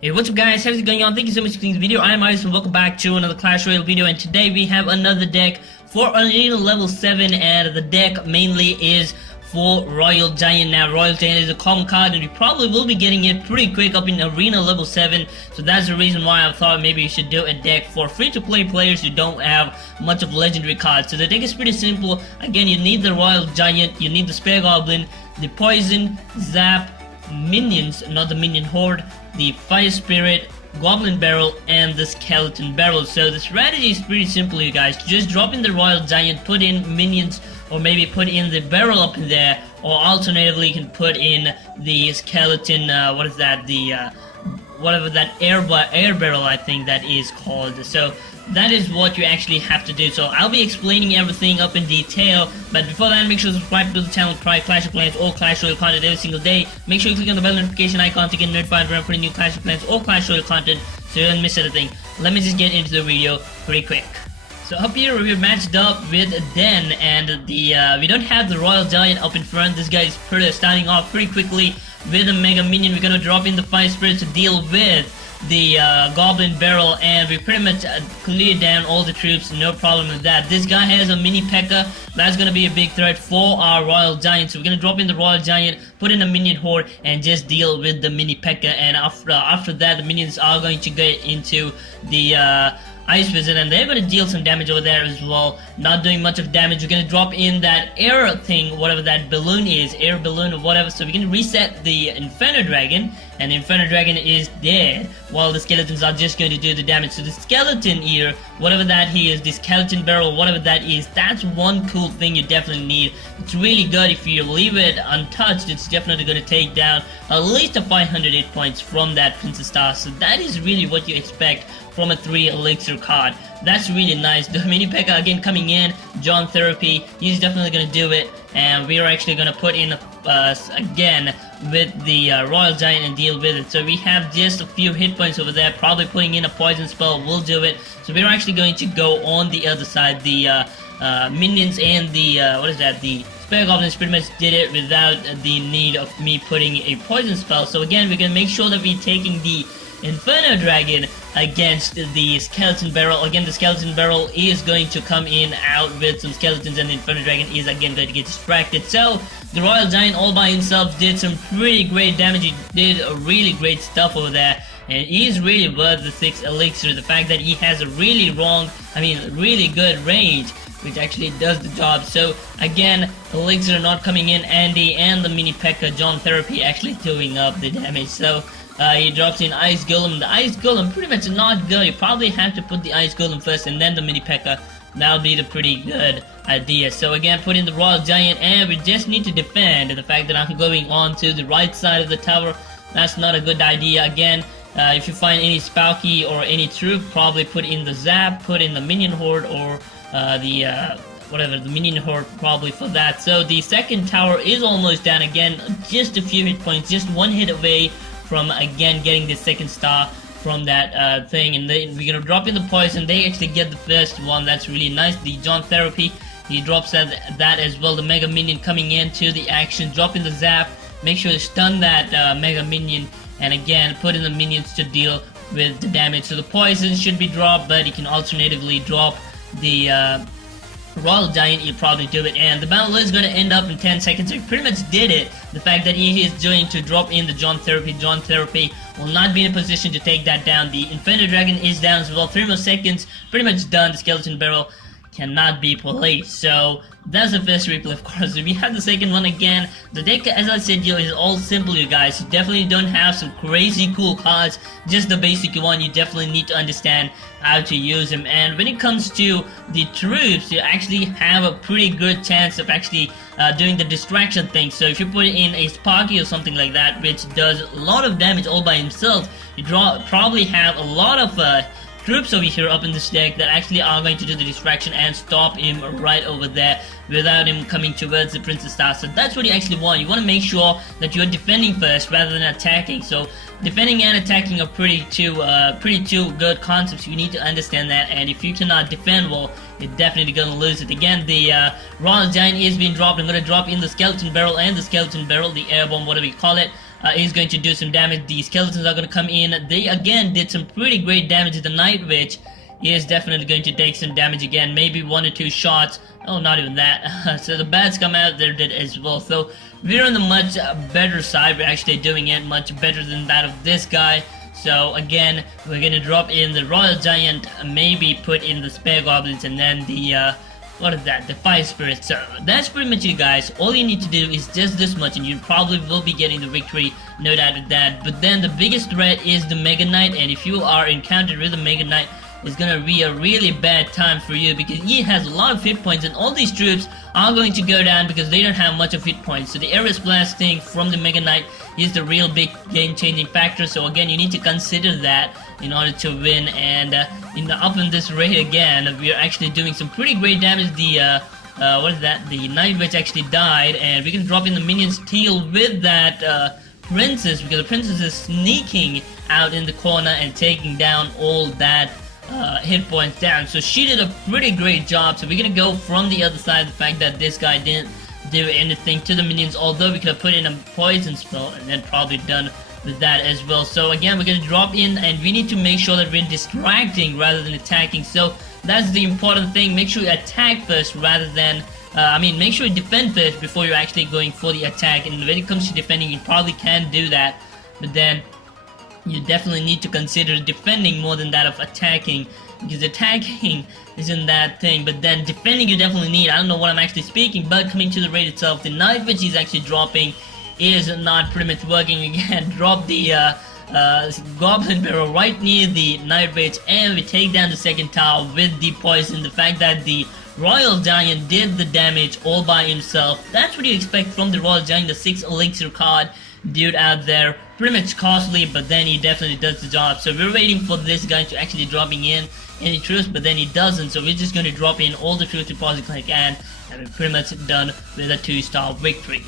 Hey, what's up guys, how's it going on? Thank you so much for clicking this video. I am Ayrus and welcome back to another Clash Royale video, and today we have another deck for Arena level 7, and the deck mainly is for Royal Giant. Now Royal Giant is a common card and we probably will be getting it pretty quick up in Arena level 7, so that's the reason why I thought maybe you should do a deck for free-to-play players who don't have much of legendary cards. So the deck is pretty simple. Again, you need the Royal Giant, you need the Spare Goblin, the Poison, Zap, Minions, not the Minion Horde, the Fire Spirit, Goblin Barrel, and the Skeleton Barrel. So the strategy is pretty simple, you guys. Just drop in the Royal Giant, put in Minions, or maybe put in the Barrel up in there, or alternatively you can put in the Skeleton, what is that, the whatever that air barrel I think that is called. So that is what you actually have to do. So I'll be explaining everything up in detail, but before that, make sure to subscribe to the channel, try Clash of Clans or Clash Royale content every single day. Make sure you click on the bell notification icon to get notified when I'm putting new Clash of Clans or Clash Royale content, so you don't miss anything. Let me just get into the video pretty quick. So up here we're matched up with Den, and we don't have the Royal Giant up in front. This guy is starting off pretty quickly with a Mega Minion. We're gonna drop in the Fire Spirit to deal with the Goblin Barrel, and we pretty much cleared down all the troops, no problem with that. This guy has a mini P.E.K.K.A. That's gonna be a big threat for our Royal Giant, so we're gonna drop in the Royal Giant, put in a Minion Horde, and just deal with the mini P.E.K.K.A. And after that, the minions are going to get into the Ice Wizard, and they're going to deal some damage over there as well. Not doing much of damage. We're going to drop in that air thing, whatever that balloon is, air balloon or whatever. So we can reset the Inferno Dragon, and the Inferno Dragon is dead, while the skeletons are just going to do the damage. So the skeleton ear, whatever that he is, the skeleton barrel, whatever that is, that's one cool thing you definitely need. It's really good. If you leave it untouched, it's definitely going to take down at least a 500 hit points from that Princess Star. So that is really what you expect from a 3 elixir card. That's really nice. The mini P.E.K.K.A. again coming in, John Therapy, he's definitely gonna do it, and we are actually gonna put in again with the Royal Giant and deal with it. So we have just a few hit points over there, probably putting in a poison spell will do it. So we're actually going to go on the other side. The minions and the what is that, the Spare Goblins pretty much did it without the need of me putting a poison spell. So again, we're gonna make sure that we're taking the Inferno Dragon against the Skeleton Barrel. Again, the Skeleton Barrel is going to come in out with some skeletons, and the Inferno Dragon is again going to get distracted. So the Royal Giant all by himself did some pretty great damage. He did a really great stuff over there, and he's really worth the 6 elixir. The fact that he has a really really good range, which actually does the job. So again, elixir not coming in Andy, and the mini P.E.K.K.A. John Therapy actually doing up the damage. So he drops in Ice Golem. The Ice Golem pretty much not good. You probably have to put the Ice Golem first and then the mini P.E.K.K.A. That'll be the pretty good idea. So again, put in the Royal Giant, and we just need to defend. The fact that I'm going on to the right side of the tower, that's not a good idea. Again, if you find any Spalky or any troop, probably put in the Zap, put in the Minion Horde, or the Minion Horde probably for that. So the second tower is almost down. Again, just a few hit points, just one hit away from again getting the second star from that thing, and then we're gonna drop in the poison. They actually get the first one. That's really nice. The John Therapy, he drops that as well. The Mega Minion coming into the action, drop in the Zap, make sure to stun that Mega Minion, and again put in the minions to deal with the damage. So the poison should be dropped, but you can alternatively drop the Royal Giant, you'll probably do it, and the battle is going to end up in 10 seconds. So he pretty much did it. The fact that he is going to drop in the John Therapy will not be in a position to take that down. The Inferno Dragon is down as well. 3 more seconds, pretty much done. The Skeleton Barrel cannot be placed. So that's the first replay, of course. We have the second one again. The deck, as I said, is all simple, you guys. You definitely don't have some crazy cool cards, just the basic one. You definitely need to understand how to use them. And when it comes to the troops, you actually have a pretty good chance of actually doing the distraction thing. So if you put in a Sparky or something like that, which does a lot of damage all by himself, you probably have a lot of troops over here up in this deck that actually are going to do the distraction and stop him right over there without him coming towards the Princess Star. So that's what you actually want. You want to make sure that you're defending first rather than attacking. So defending and attacking are pretty two good concepts. You need to understand that, and if you cannot defend well, you're definitely gonna lose it. Again, the Royal Giant is being dropped. I'm gonna drop in the Skeleton Barrel and the Skeleton Barrel, the air bomb, whatever you call it. is going to do some damage. The skeletons are going to come in. They again did some pretty great damage to the Night Witch. He is definitely going to take some damage again, maybe 1 or 2 shots. Oh, not even that. So the bats come out, they did as well. So we're on the much better side. We're actually doing it much better than that of this guy. So again, we're gonna drop in the Royal Giant, maybe put in the Spare Goblins, and then the what is that? The Fire Spirits. So that's pretty much it, guys. All you need to do is just this much, and you probably will be getting the victory, no doubt of that. But then the biggest threat is the Mega Knight, and if you are encountered with the Mega Knight, it's gonna be a really bad time for you because he has a lot of hit points, and all these troops are going to go down because they don't have much of hit points. So the Ayrus blasting from the Mega Knight is the real big game-changing factor. So again, you need to consider that in order to win. And up in this raid again, we are actually doing some pretty great damage. The what is that? The Night Witch actually died, and we can drop in the minions deal with that princess, because the princess is sneaking out in the corner and taking down all that hit points down. So she did a pretty great job. So we're gonna go from the other side, the fact that this guy didn't do anything to the minions, although we could have put in a poison spell and then probably done with that as well. So again, we're gonna drop in, and we need to make sure that we're distracting rather than attacking. So that's the important thing. Make sure you attack first rather than make sure you defend first before you're actually going for the attack. And when it comes to defending, you probably can do that, but then you definitely need to consider defending more than that of attacking, because attacking isn't that thing, but then defending you definitely need. I don't know what I'm actually speaking, but coming to the raid itself, the Night Witch is actually dropping is not pretty much working again. Drop the Goblin Barrel right near the Night Witch, and we take down the second tower with the poison. The fact that the Royal Giant did the damage all by himself, that's what you expect from the Royal Giant, the 6 elixir card dude out there. Pretty much costly, but then he definitely does the job. So we're waiting for this guy to actually dropping in any troops, but then he doesn't. So we're just going to drop in all the troops we possibly can, and we're pretty much done with a 2-star victory.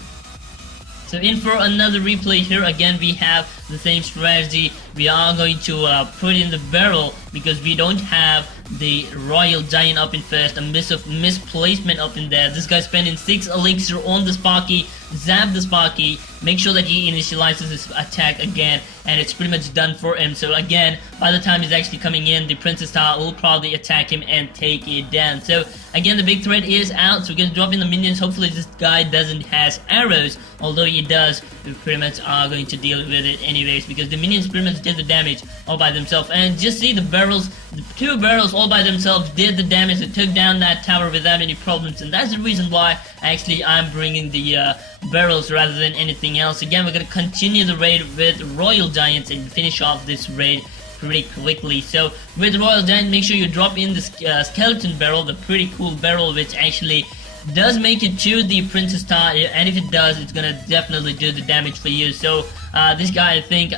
So in for another replay here. Again, we have the same strategy. We are going to put in the barrel because we don't have the Royal Giant up in first. A misplacement up in there. This guy spending 6 elixir on the Sparky. Zap the Sparky. Make sure that he initializes his attack again, and it's pretty much done for him. So again, by the time he's actually coming in, the Princess Tower will probably attack him and take it down. So again, the big threat is out. So we're gonna drop in the minions. Hopefully this guy doesn't has arrows. Although he does, we pretty much are going to deal with it anyways, because the minions pretty much did the damage all by themselves. And just see the barrels, the 2 barrels all by themselves did the damage. It took down that tower without any problems, and that's the reason why actually I'm bringing the barrels rather than anything else. Again, we're gonna continue the raid with Royal Giants and finish off this raid pretty quickly. So with Royal Giant, make sure you drop in the skeleton barrel, the pretty cool barrel which actually does make it to the Princess Tower, and if it does, it's gonna definitely do the damage for you. So this guy, I think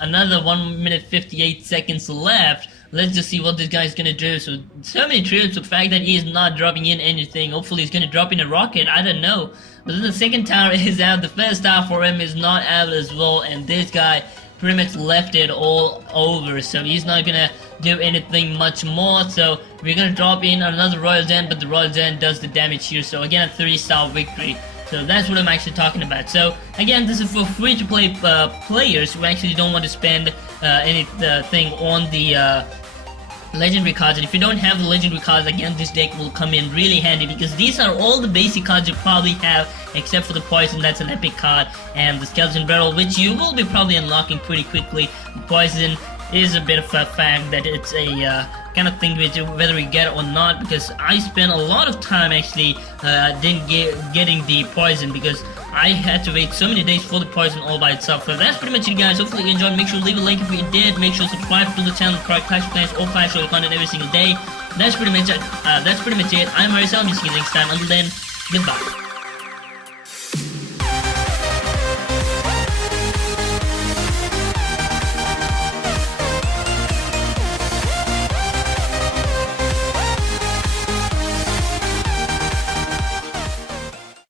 another 1 minute 58 seconds left. Let's just see what this guy is gonna do. So many troops. The fact that he is not dropping in anything. Hopefully he's gonna drop in a rocket, I don't know. But then the second tower is out. The first tower for him is not out as well, and this guy pretty much left it all over. So he's not gonna do anything much more. So we're gonna drop in another Royal Giant, but the Royal Giant does the damage here. So again, a 3-star victory. So that's what I'm actually talking about. So again, this is for free-to-play players who actually don't want to spend anything on the legendary cards. And if you don't have the legendary cards, again, this deck will come in really handy, because these are all the basic cards you probably have, except for the poison. That's an epic card, and the skeleton barrel, which you will be probably unlocking pretty quickly. The poison is a bit of a fact that it's a kind of thing which whether we get it or not, because I spent a lot of time actually getting the poison, because I had to wait so many days for the poison all by itself. So that's pretty much it, guys. Hopefully you enjoyed. Make sure to leave a like if you did. Make sure to subscribe to the channel, Clash of Clans or Clash Royale content every single day. That's pretty much it. I'm Ayrus. I'll see you next time. Until then, goodbye.